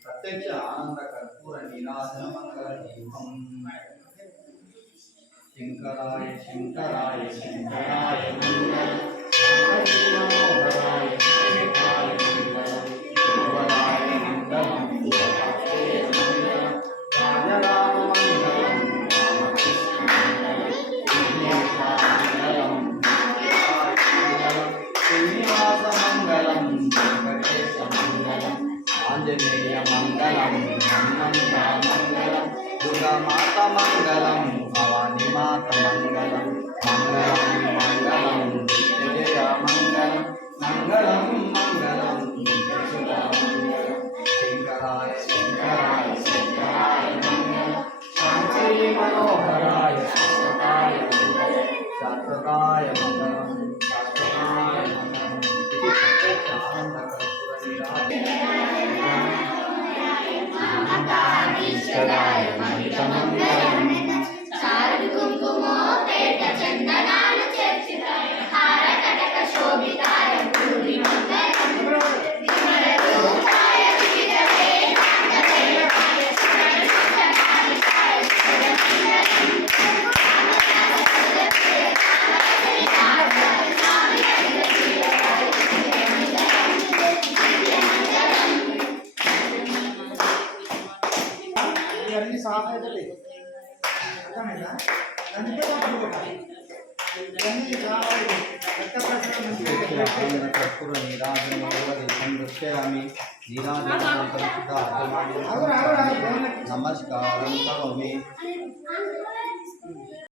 प्रत्यक्ष आनंद कर्पूर नीराजन मंगल दीपम शंकराय शंकराय शंकराय मंगल मनोहराय शिवाय मंगल भुवनाय मंगल राजराम मंगल श्रीनिवास मंगलम वेंकटेश मंगलम आंजनेय मंगलम हनुमंता मंगलम दुर्गा माता मंगलम भवानी माता मंगलम मंगलम मंगलम विजय मंगलम मंगलम मंगलम यशोदा मंगलम शंकराय शंकराय शंकराय मंगलम शांति मनोहराय शाश्वताय मंगलम शाश्वताय मंगलम शाश्वताय मंगलम आनंद कर्पूर సారథి కుంకుమోపేట చందనాలు చేర్చుతాయి హారకటక శోభితాయ పూరి మంగళం విమల రూపాయ వివిధ వేదాంతదేవాయ శరణ శరణాయ శరణం ఇవన్నీ సాఫ్ అయితే అర్థమైందా అందుకే ఇవన్నీ సాఫ్ कर्पूर नीराजन नृत्यामि नीराजन नमस्कारं करोमि